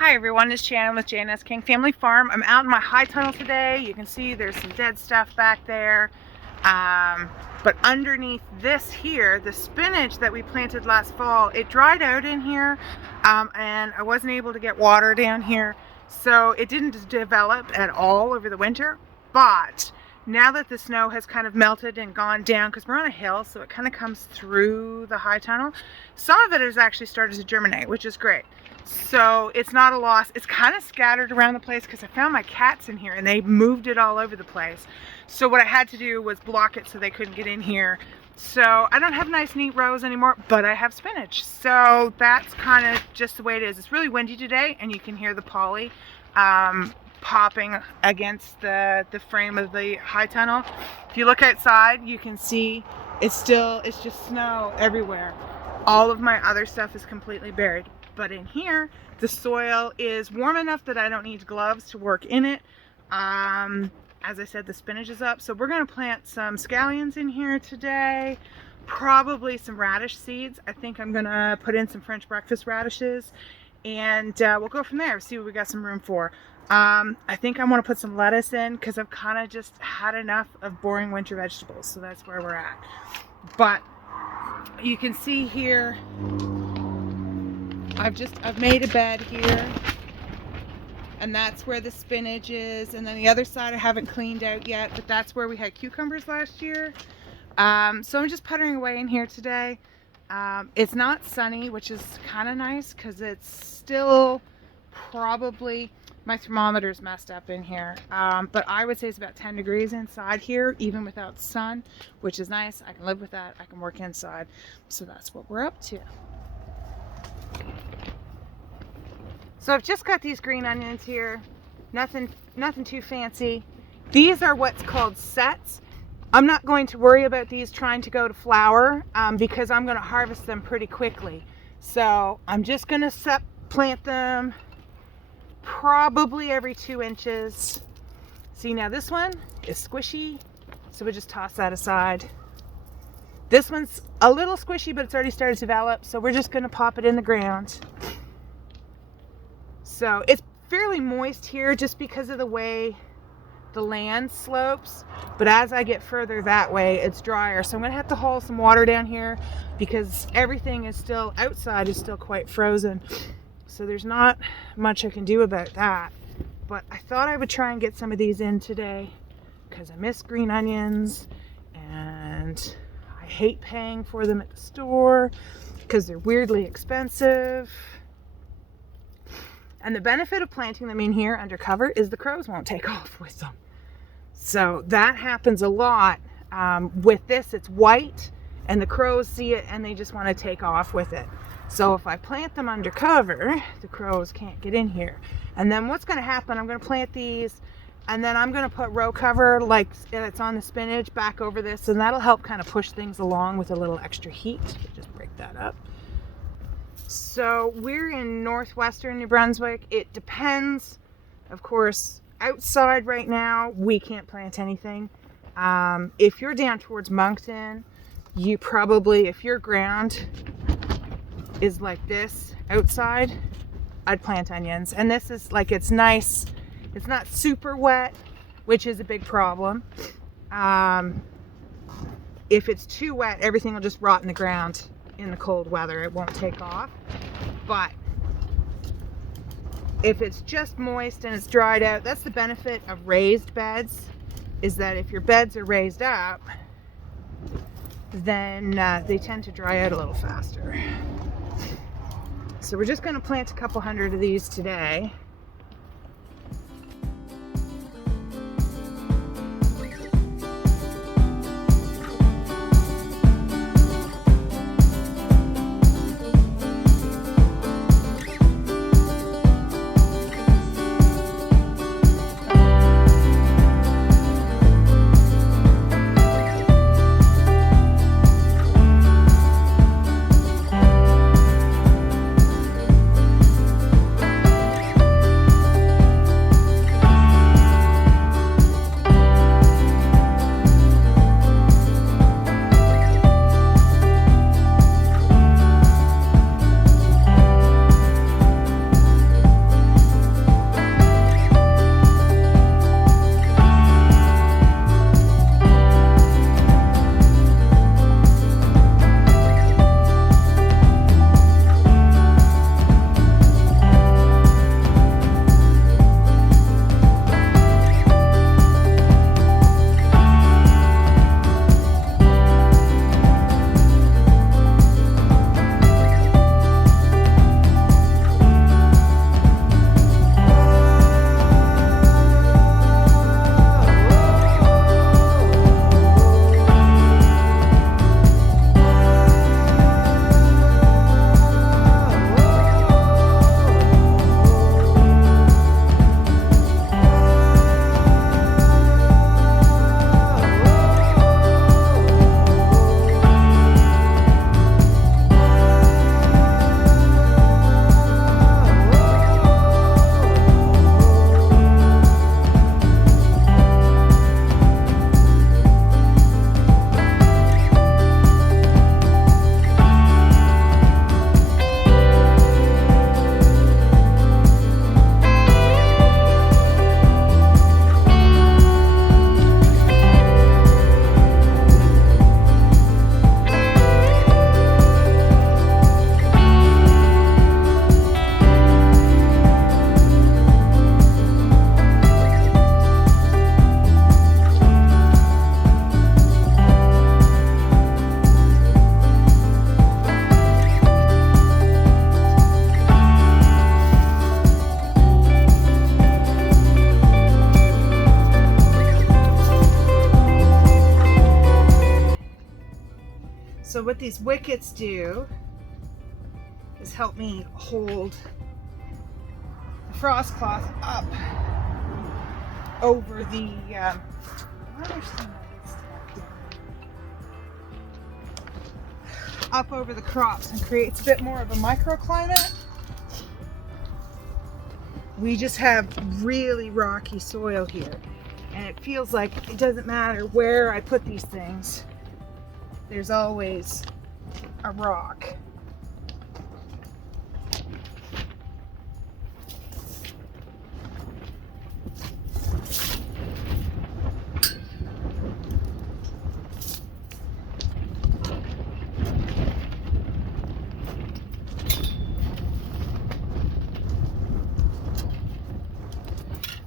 Hi everyone, it's Shannon with J&S King Family Farm. I'm out in my high tunnel today. You can see there's some dead stuff back there. But underneath this here, the spinach that we planted last fall, it dried out in here and I wasn't able to get water down here. So it didn't develop at all over the winter. But now that the snow has kind of melted and gone down, because we're on a hill, so it kind of comes through the high tunnel, some of it has actually started to germinate, which is great. So it's not a loss. It's kind of scattered around the place because I found my cats in here and they moved it all over the place. So what I had to do was block it so they couldn't get in here. So I don't have nice neat rows anymore, but I have spinach. So that's kind of just the way it is. It's really windy today and you can hear the poly popping against the frame of the high tunnel. If you look outside, you can see it's just snow everywhere. All of my other stuff is completely buried. But in here, the soil is warm enough that I don't need gloves to work in it. As I said, the spinach is up. So we're going to plant some scallions in here today. Probably some radish seeds. I think I'm going to put in some French breakfast radishes. And we'll go from there, see what we got some room for. I think I want to put some lettuce in because I've kind of just had enough of boring winter vegetables. So that's where we're at. But you can see here, I've made a bed here, and that's where the spinach is, and then the other side I haven't cleaned out yet, but that's where we had cucumbers last year. So I'm just puttering away in here today. It's not sunny, which is kind of nice because it's still probably, my thermometer's messed up in here, but I would say it's about 10 degrees inside here, even without sun, which is nice. I can live with that. I can work inside. So that's what we're up to. So I've just got these green onions here, nothing too fancy. These are what's called sets. I'm not going to worry about these trying to go to flower because I'm going to harvest them pretty quickly. So I'm just going to plant them probably every 2 inches. See, now this one is squishy, so we just toss that aside. This one's a little squishy, but it's already started to develop, so we're just going to pop it in the ground. So it's fairly moist here just because of the way the land slopes, but as I get further that way, it's drier. So I'm going to have to haul some water down here because everything is still, outside is still quite frozen. So there's not much I can do about that. But I thought I would try and get some of these in today because I miss green onions and I hate paying for them at the store because they're weirdly expensive. And the benefit of planting them in here under cover is the crows won't take off with them. So that happens a lot. With this, it's white and the crows see it and they just want to take off with it. So if I plant them under cover, the crows can't get in here. And then what's going to happen, I'm going to plant these and then I'm going to put row cover like it's on the spinach back over this, and that'll help kind of push things along with a little extra heat. Just break that up. So we're in northwestern New Brunswick. It depends. Of course, outside right now, we can't plant anything. If you're down towards Moncton, you probably, if your ground is like this outside, I'd plant onions. And this is like, it's nice. It's not super wet, which is a big problem. If it's too wet, everything will just rot in the ground. In the cold weather, it won't take off. But if it's just moist and it's dried out, that's the benefit of raised beds, is that if your beds are raised up, then they tend to dry out a little faster. So we're just going to plant a couple hundred of these today. what these wickets do is help me hold the frost cloth up over the up over the crops and creates a bit more of a microclimate. We just have really rocky soil here, and it feels like it doesn't matter where I put these things, there's always a rock.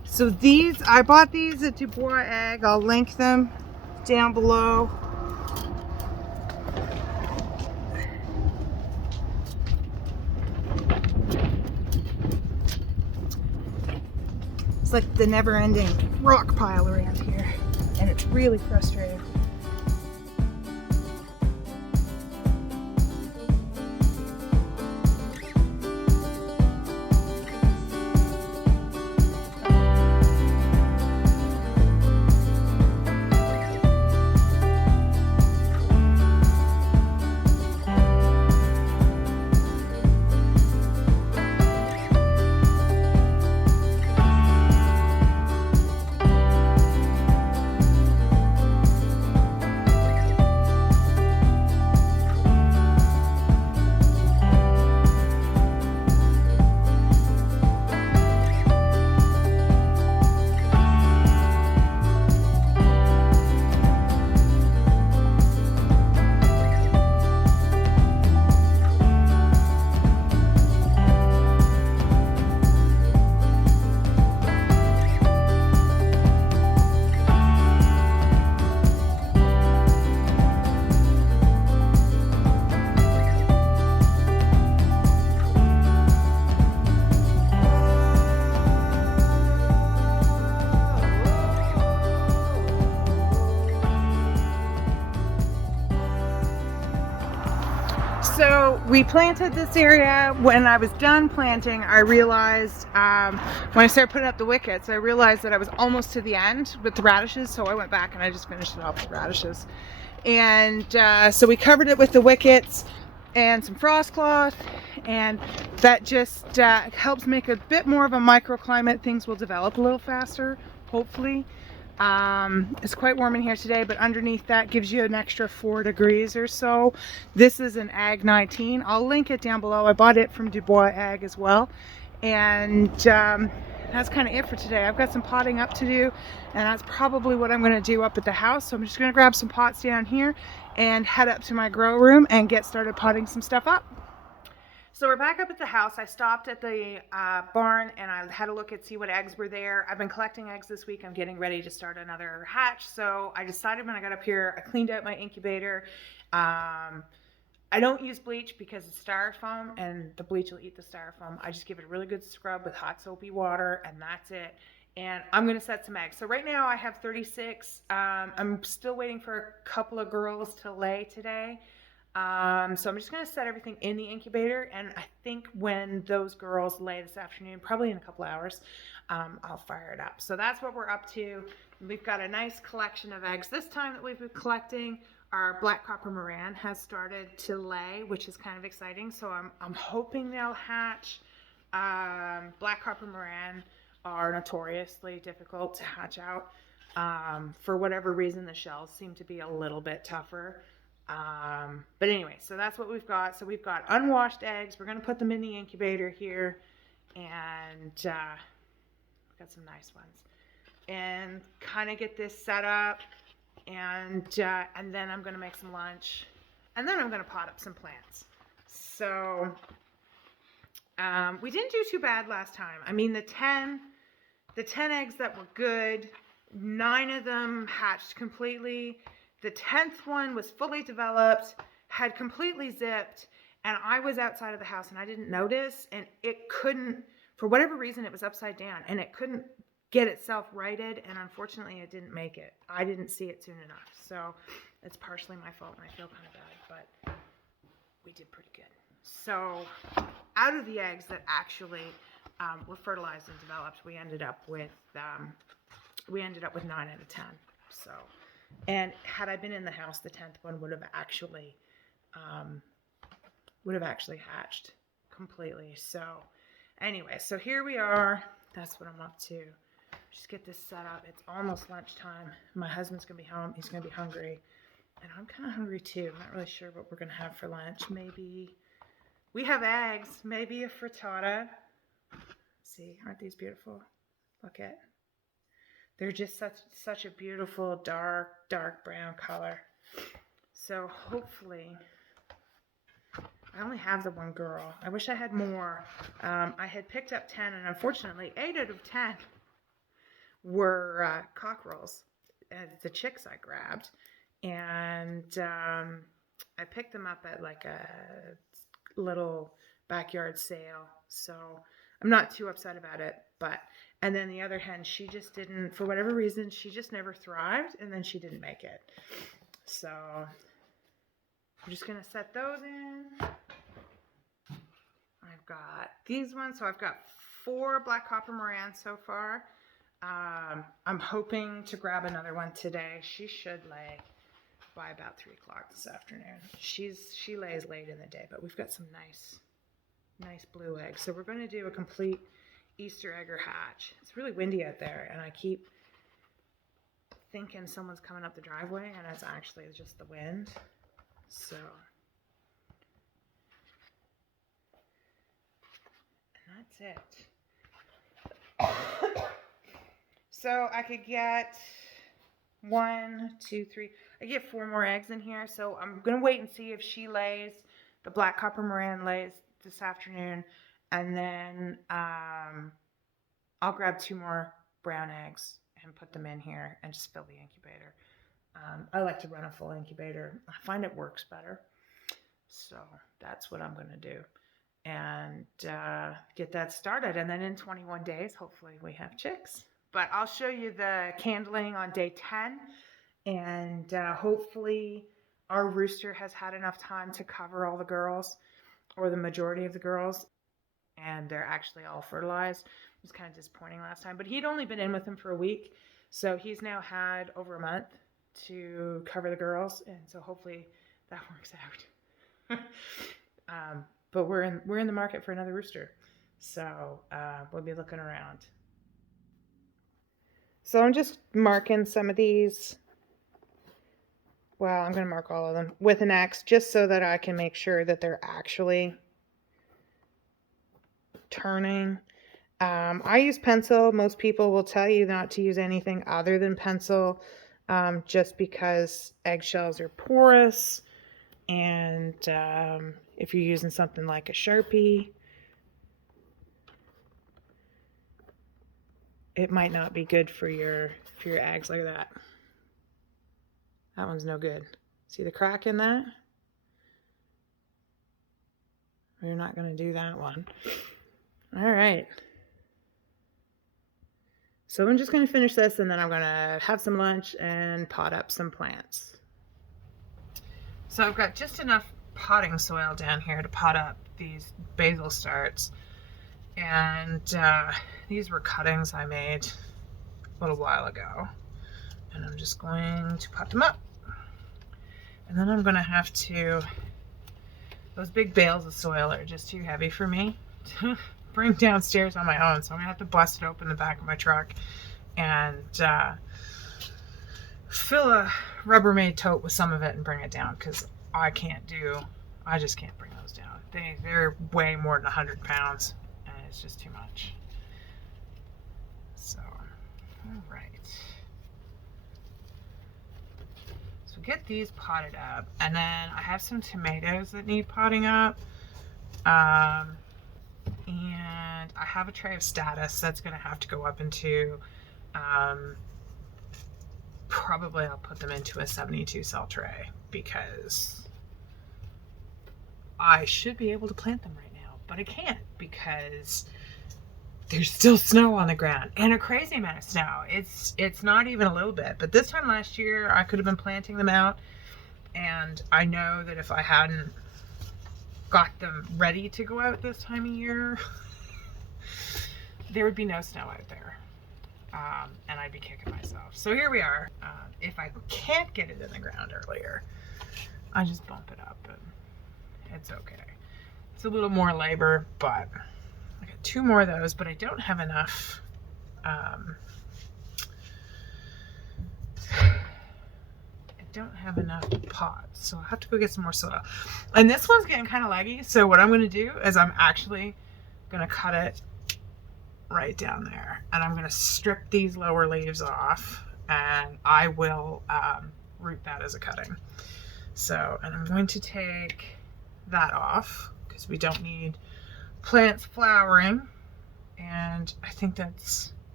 So these, I bought these at Dubois Ag. I'll link them down below. It's like the never-ending rock pile around here, and it's really frustrating. So we planted this area. When I was done planting, I realized, when I started putting up the wickets, I realized that I was almost to the end with the radishes, so I went back and I just finished it off with radishes. And so we covered it with the wickets and some frost cloth, and that just helps make a bit more of a microclimate. Things will develop a little faster, hopefully. It's quite warm in here today, but underneath that gives you an extra 4 degrees or so. This is an Ag 19. I'll link it down below. I bought it from Dubois Ag as well. And that's kind of it for today. I've got some potting up to do, and that's probably what I'm going to do up at the house. So I'm just going to grab some pots down here and head up to my grow room and get started potting some stuff up. So we're back up at the house. I stopped at the barn and I had a look at see what eggs were there. I've been collecting eggs this week. I'm getting ready to start another hatch. So I decided when I got up here, I cleaned out my incubator. I don't use bleach because it's styrofoam and the bleach will eat the styrofoam. I just give it a really good scrub with hot soapy water and that's it. And I'm going to set some eggs. So right now I have 36. I'm still waiting for a couple of girls to lay today. So I'm just going to set everything in the incubator, and I think when those girls lay this afternoon, probably in a couple hours, I'll fire it up. So that's what we're up to. We've got a nice collection of eggs this time that we've been collecting. Our black copper Moran has started to lay, which is kind of exciting. So I'm hoping they'll hatch. Black copper Moran are notoriously difficult to hatch out. For whatever reason, the shells seem to be a little bit tougher. But anyway, so that's what we've got. So we've got unwashed eggs. We're going to put them in the incubator here, and we've got some nice ones, and kind of get this set up, and then I'm going to make some lunch, and then I'm going to pot up some plants. So we didn't do too bad last time. I mean, the 10 eggs that were good, 9 of them hatched completely. The 10th one was fully developed, had completely zipped, and I was outside of the house and I didn't notice, and it couldn't, for whatever reason, it was upside down, and it couldn't, it was completely zipped, and I was outside of the house and I didn't notice, and it couldn't, for whatever reason, it was upside down, and it couldn't, it was completely zipped, and I was outside of the house and I didn't notice, and it couldn't, for whatever reason, it was upside down, and it couldn't, for whatever reason, it was upside down, and it couldn't, get itself righted, and unfortunately it didn't make it. I didn't see it soon enough, so it's partially my fault and I feel kind of bad, but we did pretty good. So out of the eggs that actually were fertilized and developed, we ended up with 9 out of 10. So, and had I been in the house, the 10th one would have actually hatched completely. So anyway, so here we are. That's what I'm up to. Just get this set up. It's almost lunchtime. My husband's gonna be home. He's gonna be hungry, and I'm kind of hungry too. I'm not really sure what we're gonna have for lunch. Maybe we have eggs. Maybe a frittata. See, aren't these beautiful? Look at. They're just such a beautiful dark brown color. So hopefully, I only have the one girl. I wish I had more. I had picked up 10, and unfortunately 8 out of 10 were cockerels, the chicks I grabbed. And I picked them up at like a little backyard sale. So I'm not too upset about it, and then the other hen, she just didn't, for whatever reason, she just never thrived, and then she didn't make it. So I'm just going to set those in. I've got these ones. So I've got 4 black copper morans so far. I'm hoping to grab another one today. She should lay by about 3 o'clock this afternoon. She lays late in the day, but we've got some nice blue eggs. So we're going to do a complete Easter egger hatch. It's really windy out there, and I keep thinking someone's coming up the driveway, and it's actually just the wind. So, and that's it. So I could get 1, 2, 3. I get 4 more eggs in here. So I'm gonna wait and see if she lays. The black copper moran lays this afternoon, and then I'll grab 2 more brown eggs and put them in here and just fill the incubator. I like to run a full incubator. I find it works better. So that's what I'm going to do, and get that started. And then in 21 days, hopefully we have chicks. But I'll show you the candling on day 10, and hopefully our rooster has had enough time to cover all the girls, or the majority of the girls, and they're actually all fertilized. It was kind of disappointing last time, but he'd only been in with them for a week, so he's now had over a month to cover the girls, and so hopefully that works out. But we're in the market for another rooster, so we'll be looking around. So I'm just marking some of these. Well, I'm going to mark all of them with an X, just so that I can make sure that they're actually turning. I use pencil. Most people will tell you not to use anything other than pencil, just because eggshells are porous, and if you're using something like a Sharpie, it might not be good for your eggs. Like that. That one's no good. See the crack in that? We're not going to do that one. All right. So I'm just going to finish this, and then I'm going to have some lunch and pot up some plants. So I've got just enough potting soil down here to pot up these basil starts. And these were cuttings I made a little while ago. And I'm just going to pot them up. And then I'm going to have to, those big bales of soil are just too heavy for me to bring downstairs on my own. So I'm going to have to bust it open the back of my truck and fill a Rubbermaid tote with some of it and bring it down, because I just can't bring those down. They're way more than 100 pounds, and it's just too much. So, all right. So get these potted up, and then I have some tomatoes that need potting up. And I have a tray of status that's going to have to go up into, probably I'll put them into a 72 cell tray, because I should be able to plant them right now, but I can't, because there's still snow on the ground, and a crazy amount of snow. It's not even a little bit, but this time last year I could have been planting them out, and I know that if I hadn't got them ready to go out this time of year, there would be no snow out there, and I'd be kicking myself. So here we are. If I can't get it in the ground earlier, I just bump it up, and it's okay. It's a little more labor, but I got 2 more of those, but I don't have enough. I don't have enough pots, so I'll have to go get some more soil. And this one's getting kind of leggy, so what I'm going to do is I'm actually going to cut it right down there, and I'm going to strip these lower leaves off, and I will root that as a cutting. So, and I'm going to take that off because we don't need plants flowering, and I think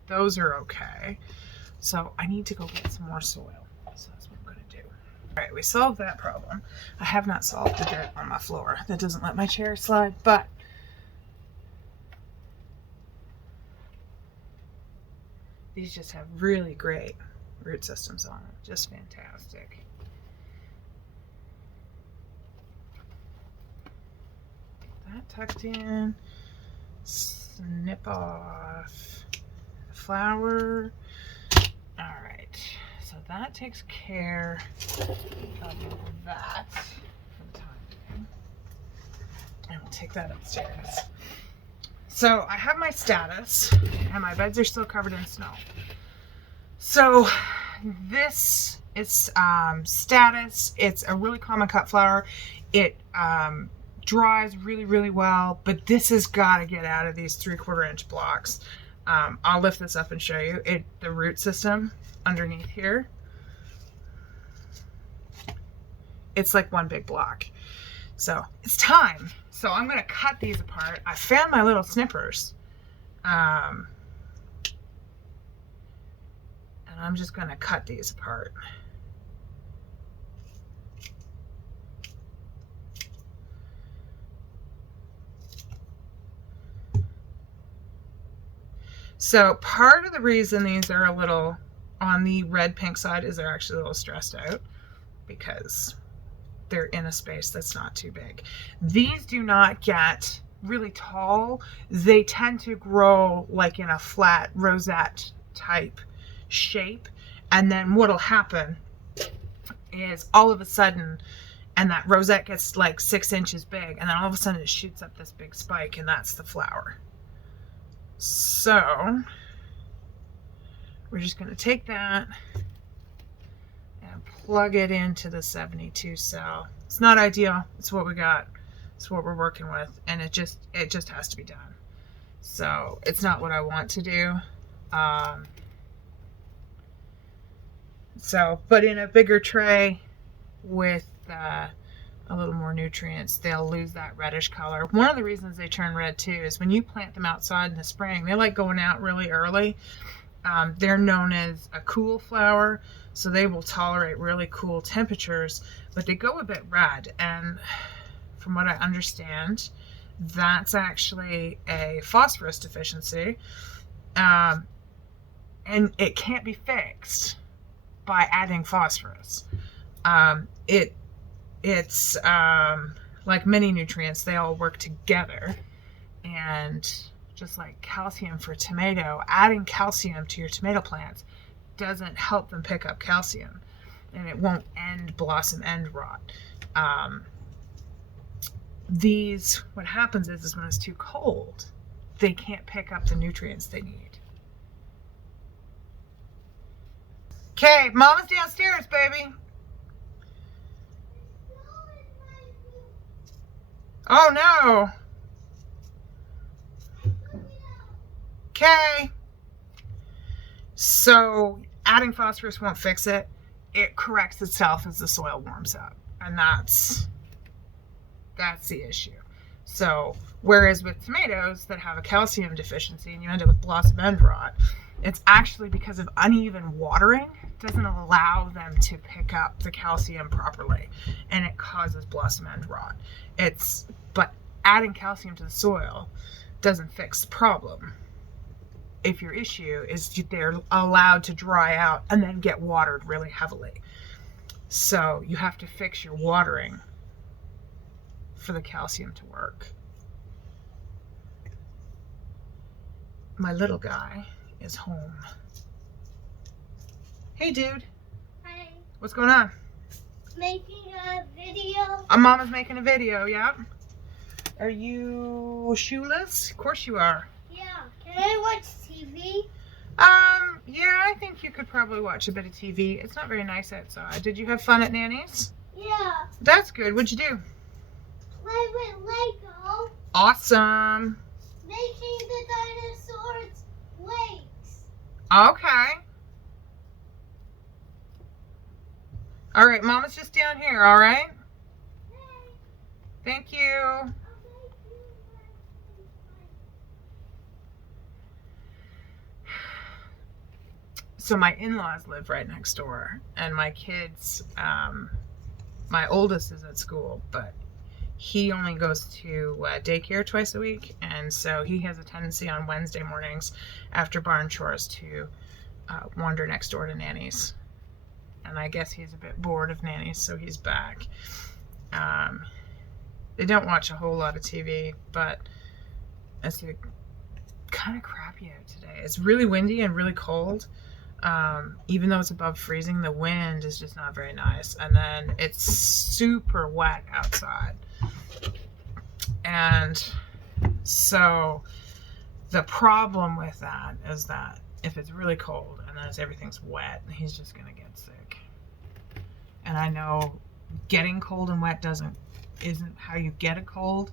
those are okay. So I need to go get some more soil. So that's what I'm going to do. All right, we solved that problem. I have not solved the dirt on my floor. That doesn't let my chair slide, but these just have really great root systems on them. Just fantastic. That tucked in. Snip off the flower. All right, so that takes care of that for the time being. And we'll take that upstairs. So I have my status, and my beds are still covered in snow. So this is status. It's a really common cut flower. It dries really well, but this has got to get out of these 3/4 inch blocks. I'll lift this up and show you the root system underneath here. It's like one big block. So it's time. So I'm going to cut these apart. I found my little snippers. And I'm just going to cut these apart. So part of the reason these are a little on the red-pink side is they're actually a little stressed out because they're in a space that's not too big. These do not get really tall. They tend to grow like in a flat rosette type shape. And then what'll happen is all of a sudden, and that rosette gets like 6 inches big, and then all of a sudden it shoots up this big spike, and that's the flower. So we're just going to take that and plug it into the 72 cell. It's not ideal. It's what we got. It's what we're working with, and it just has to be done. So it's not what I want to do. But in a bigger tray with a little more nutrients, they'll lose that reddish color. One of the reasons they turn red too is when you plant them outside in the spring, they like going out really early. They're known as a cool flower, so they will tolerate really cool temperatures, but they go a bit red, and from what I understand, that's actually a phosphorus deficiency, and it can't be fixed by adding phosphorus. It's like many nutrients, they all work together, and just like calcium for tomato, adding calcium to your tomato plants doesn't help them pick up calcium, and it won't end blossom end rot. What happens is when it's too cold, they can't pick up the nutrients they need. Okay, Mama's downstairs, baby. Oh no. Okay. So adding phosphorus won't fix it. It corrects itself as the soil warms up. And that's the issue. So whereas with tomatoes that have a calcium deficiency and you end up with blossom end rot, it's actually because of uneven watering doesn't allow them to pick up the calcium properly, and it causes blossom end rot. But adding calcium to the soil doesn't fix the problem. if your issue is they're allowed to dry out and then get watered really heavily. So you have to fix your watering for the calcium to work. My little guy is home. Hey, dude. Hi. What's going on? Making a video. Mama's making a video, yeah? Are you shoeless? Of course you are. Yeah. Can I watch TV? Yeah, I think you could probably watch a bit of TV. It's not very nice outside. Did you have fun at Nanny's? Yeah. That's good. What'd you do? Play with Lego. Awesome. Making the dinosaurs legs. Okay. All right, Mama's just down here, all right? Hey. Thank you. So my in-laws live right next door, and my kids, my oldest is at school, but he only goes to daycare twice a week, and so he has a tendency on Wednesday mornings after barn chores to wander next door to Nanny's. And I guess he's a bit bored of Nanny's, so he's back. They don't watch a whole lot of TV, but it's kind of crappy out today. It's really windy and really cold. Even though it's above freezing, the wind is just not very nice. And then it's super wet outside. And so the problem with that is that if it's really cold and then everything's wet, he's just going to get sick. And I know getting cold and wet isn't how you get a cold.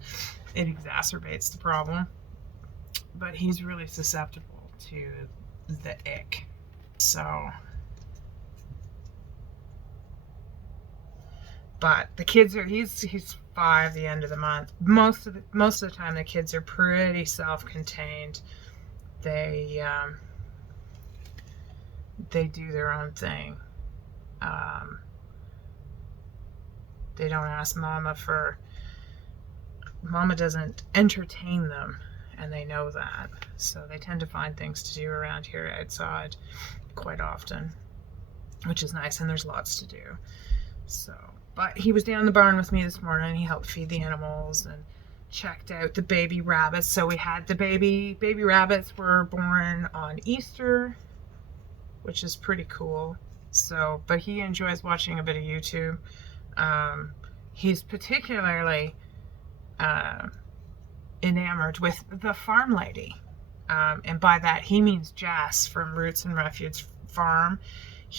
It exacerbates the problem. But he's really susceptible to the ick. So, but the kids are, he's 5 the end of the month. Most of the time the kids are pretty self-contained. They do their own thing. They don't ask Mama doesn't entertain them, and they know that. So they tend to find things to do around here outside quite often, which is nice, and there's lots to do. So, but he was down in the barn with me this morning, and he helped feed the animals and checked out the baby rabbits. So we had the baby rabbits were born on Easter, which is pretty cool. So, but he enjoys watching a bit of YouTube. He's particularly enamored with the farm lady. And by that, he means Jess from Roots and Refuge Farm.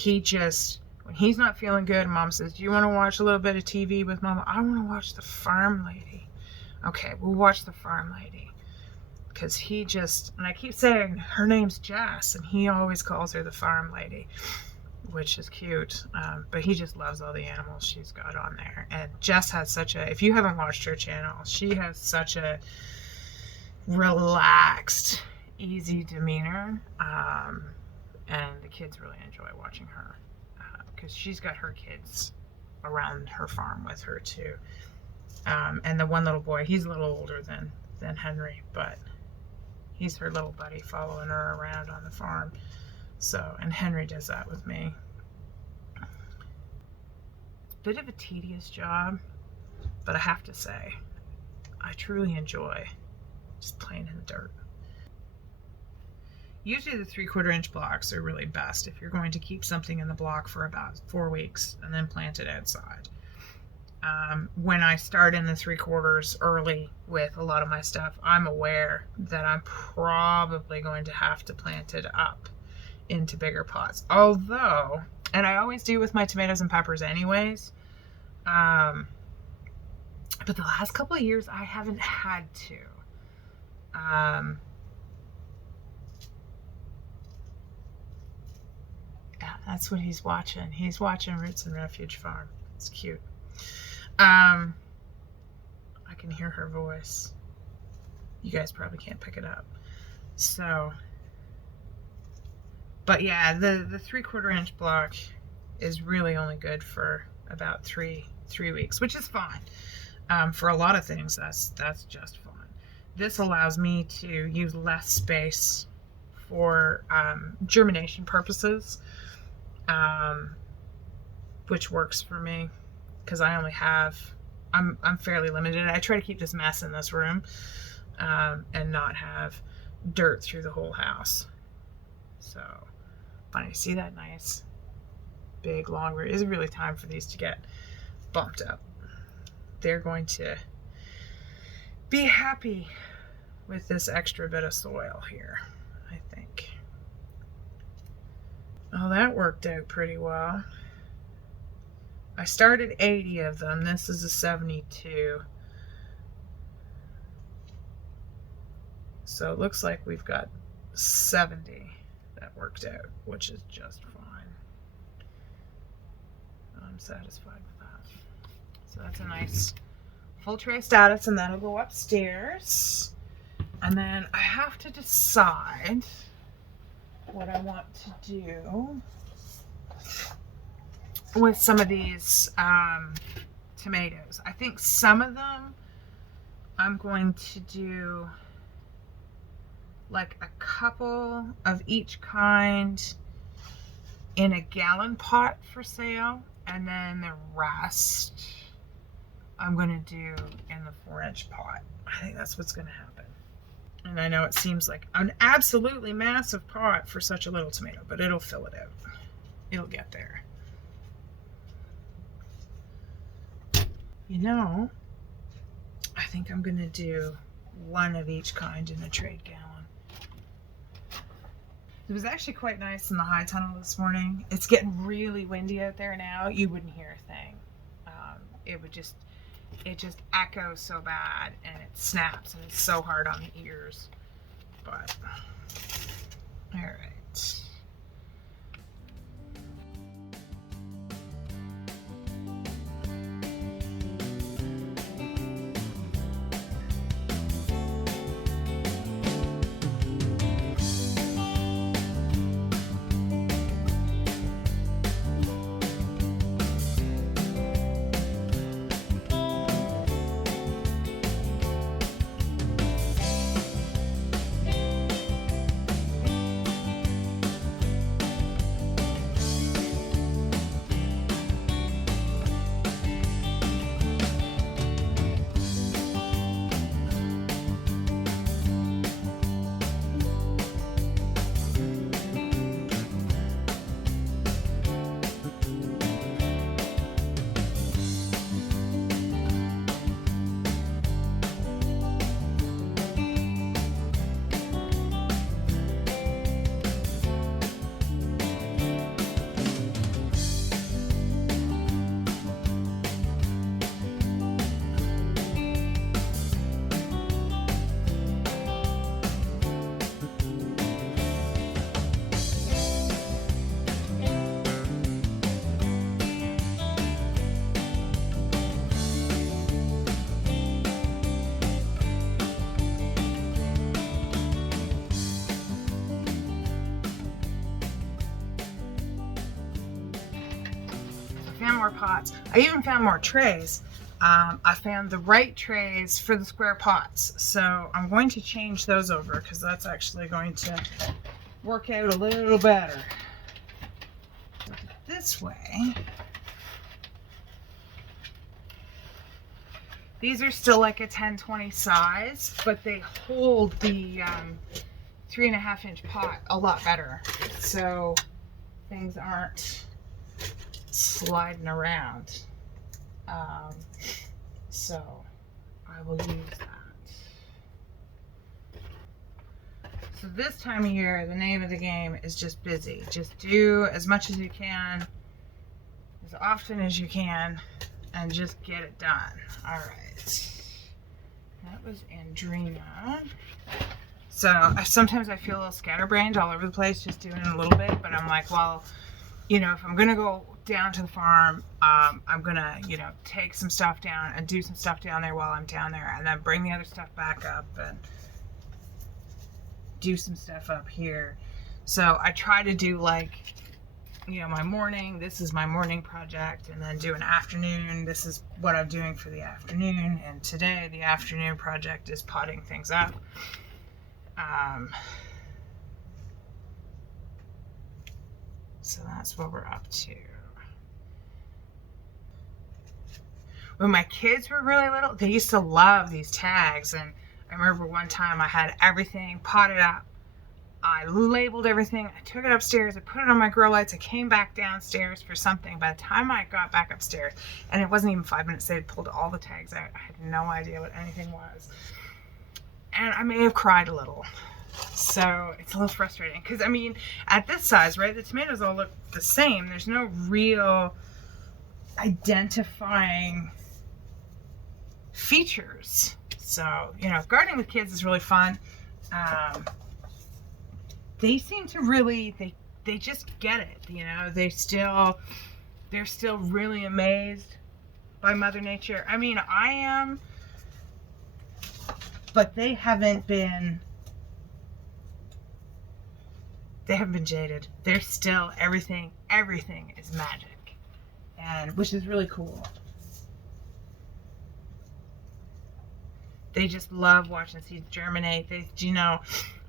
When he's not feeling good, Mom says, do you want to watch a little bit of TV with Mama? I want to watch the farm lady. Okay, we'll watch the farm lady. Because and I keep saying her name's Jess, and he always calls her the farm lady, which is cute. But he just loves all the animals she's got on there. And Jess has if you haven't watched her channel, she has such a relaxed, easy demeanor. And the kids really enjoy watching her. Because she's got her kids around her farm with her too. And the one little boy, he's a little older than Henry, but he's her little buddy following her around on the farm. So, and Henry does that with me. It's a bit of a tedious job, but I have to say, I truly enjoy just playing in the dirt. Usually the 3/4 inch blocks are really best if you're going to keep something in the block for about 4 weeks and then plant it outside. When I start in the 3/4 early with a lot of my stuff, I'm aware that I'm probably going to have to plant it up into bigger pots. Although, and I always do with my tomatoes and peppers anyways, but the last couple of years I haven't had to. Yeah, that's what he's watching. He's watching Roots and Refuge Farm. It's cute. I can hear her voice. You guys probably can't pick it up. So, but yeah, the 3/4 inch block is really only good for about three weeks, which is fine. For a lot of things, that's just fine. This allows me to use less space for germination purposes, which works for me because I only have, I'm fairly limited. I try to keep this mess in this room and not have dirt through the whole house. So, funny, see that nice big long root? It's really time for these to get bumped up. They're going to be happy with this extra bit of soil here, I think. Oh, that worked out pretty well. I started 80 of them. This is a 72. So it looks like we've got 70 that worked out, which is just fine. I'm satisfied with that. So that's a nice full tray status, and that'll go upstairs. And then I have to decide what I want to do with some of these tomatoes. I think some of them I'm going to do like a couple of each kind in a gallon pot for sale, and then the rest I'm going to do in the 4-inch pot. I think that's what's going to happen. And I know it seems like an absolutely massive pot for such a little tomato, but it'll fill it out. It'll get there. You know, I think I'm going to do one of each kind in a trade gallon. It was actually quite nice in the high tunnel this morning. It's getting really windy out there now. You wouldn't hear a thing. It just echoes so bad, and it snaps, and it's so hard on the ears. But, all right. Found more pots. I even found more trays. I found the right trays for the square pots, so I'm going to change those over because that's actually going to work out a little better. This way. These are still like a 10-20 size, but they hold the 3.5-inch pot a lot better, so things aren't sliding around. So I will use that. So this time of year, the name of the game is just busy. Just do as much as you can, as often as you can, and just get it done. All right. That was Andrina. So sometimes I feel a little scatterbrained all over the place, just doing a little bit, but I'm like, well, you know, if I'm gonna go down to the farm, I'm gonna, you know, take some stuff down and do some stuff down there while I'm down there, and then bring the other stuff back up and do some stuff up here. So I try to do like, you know, my morning, this is my morning project, and then do an afternoon, this is what I'm doing for the afternoon, and today the afternoon project is potting things up. So that's what we're up to. When my kids were really little, they used to love these tags. And I remember one time I had everything potted up. I labeled everything. I took it upstairs. I put it on my grow lights. I came back downstairs for something. By the time I got back upstairs, and it wasn't even 5 minutes, they had pulled all the tags out. I had no idea what anything was. And I may have cried a little. So it's a little frustrating. Because, I mean, at this size, right, the tomatoes all look the same. There's no real identifying features. So, you know, gardening with kids is really fun. They seem to really, they just get it, you know. They're still really amazed by Mother Nature. I mean, I am, but they haven't been jaded. They're still, everything is magic, and which is really cool. They just love watching seeds germinate.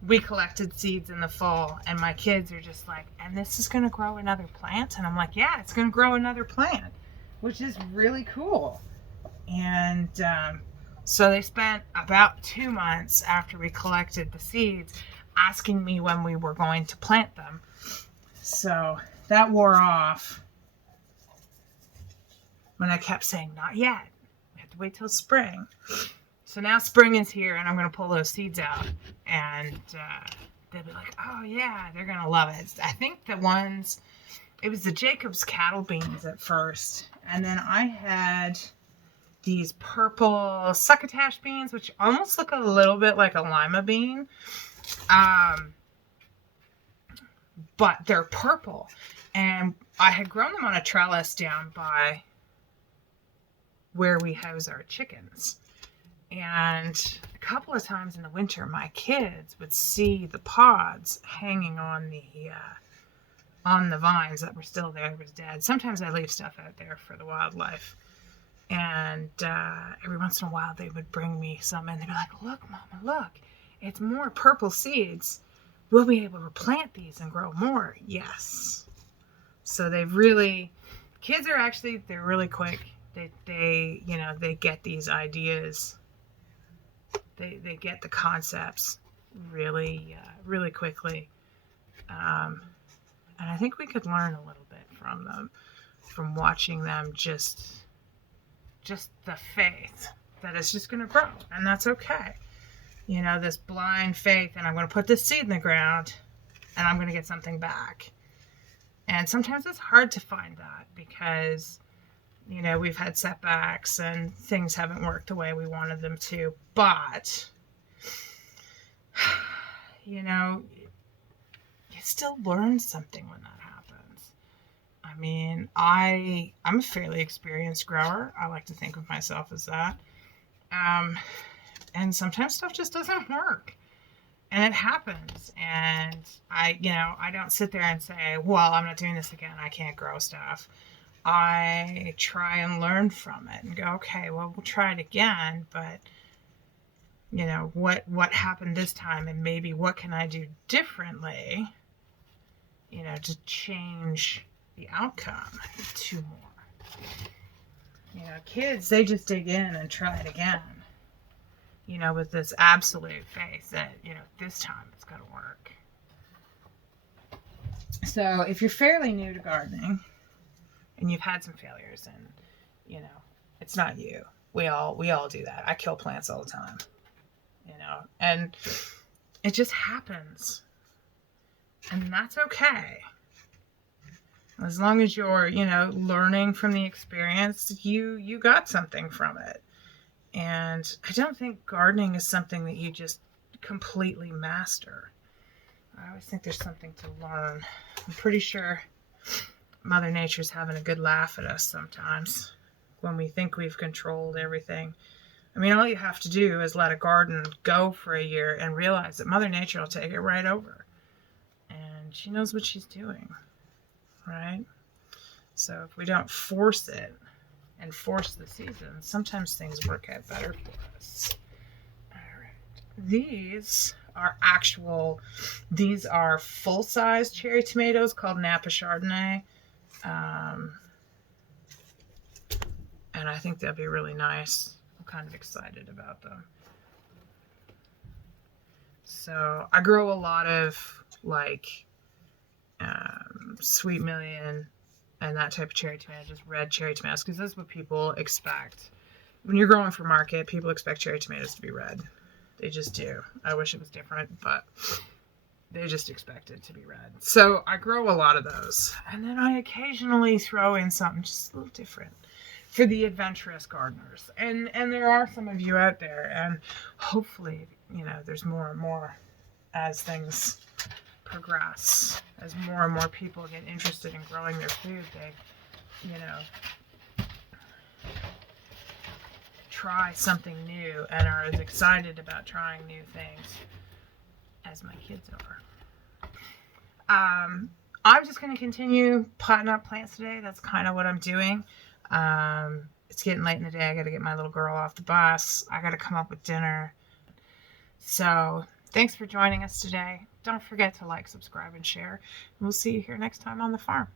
We collected seeds in the fall, and my kids are just like, and this is going to grow another plant? And I'm like, yeah, it's going to grow another plant, which is really cool. And so they spent about 2 months after we collected the seeds asking me when we were going to plant them. So that wore off when I kept saying, not yet. We have to wait till spring. So now spring is here, and I'm going to pull those seeds out, and they'll be like, oh yeah, they're going to love it. I think it was the Jacob's cattle beans at first, and then I had these purple succotash beans, which almost look a little bit like a lima bean, but they're purple, and I had grown them on a trellis down by where we house our chickens. And a couple of times in the winter, my kids would see the pods hanging on the vines that were still there. It was dead. Sometimes I leave stuff out there for the wildlife. And every once in a while, they would bring me some, and they'd be like, look, Mama, look. It's more purple seeds. We'll be able to plant these and grow more. Yes. So they've really, kids are actually, they're really quick. They get these ideas. They get the concepts really quickly. And I think we could learn a little bit from them, from watching them just the faith that it's just going to grow, and that's okay. You know, this blind faith, and I'm going to put this seed in the ground, and I'm going to get something back. And sometimes it's hard to find that because, you know, we've had setbacks and things haven't worked the way we wanted them to. But, you know, you still learn something when that happens. I mean, I'm a fairly experienced grower. I like to think of myself as that. And sometimes stuff just doesn't work. And it happens. And I don't sit there and say, well, I'm not doing this again. I can't grow stuff. I try and learn from it and go, okay, well, we'll try it again, but you know, what happened this time, and maybe what can I do differently, you know, to change the outcome. Two more. You know, kids, they just dig in and try it again, you know, with this absolute faith that, you know, this time it's going to work. So if you're fairly new to gardening, and you've had some failures, and you know, it's not you. We all do that. I kill plants all the time, you know, and it just happens, and that's okay. As long as you're, you know, learning from the experience, you got something from it. And I don't think gardening is something that you just completely master. I always think there's something to learn. I'm pretty sure Mother Nature's having a good laugh at us sometimes when we think we've controlled everything. I mean, all you have to do is let a garden go for a year and realize that Mother Nature will take it right over. And she knows what she's doing, right? So if we don't force it and force the seasons, sometimes things work out better for us. All right. These are actual, these are full-size cherry tomatoes called Napa Chardonnay. And I think that'd be really nice. I'm kind of excited about them. So I grow a lot of like Sweet Million and that type of cherry tomato, just red cherry tomatoes, because that's what people expect. When you're growing for market, people expect cherry tomatoes to be red. They just do. I wish it was different, but they just expect it to be red. So I grow a lot of those. And then I occasionally throw in something just a little different for the adventurous gardeners. And there are some of you out there, and hopefully, there's more and more as things progress, as more and more people get interested in growing their food. They, try something new and are as excited about trying new things as my kids are. I'm just going to continue potting up plants today. That's kind of what I'm doing. It's getting late in the day. I got to get my little girl off the bus. I got to come up with dinner. So thanks for joining us today. Don't forget to like, subscribe, and share. We'll see you here next time on the farm.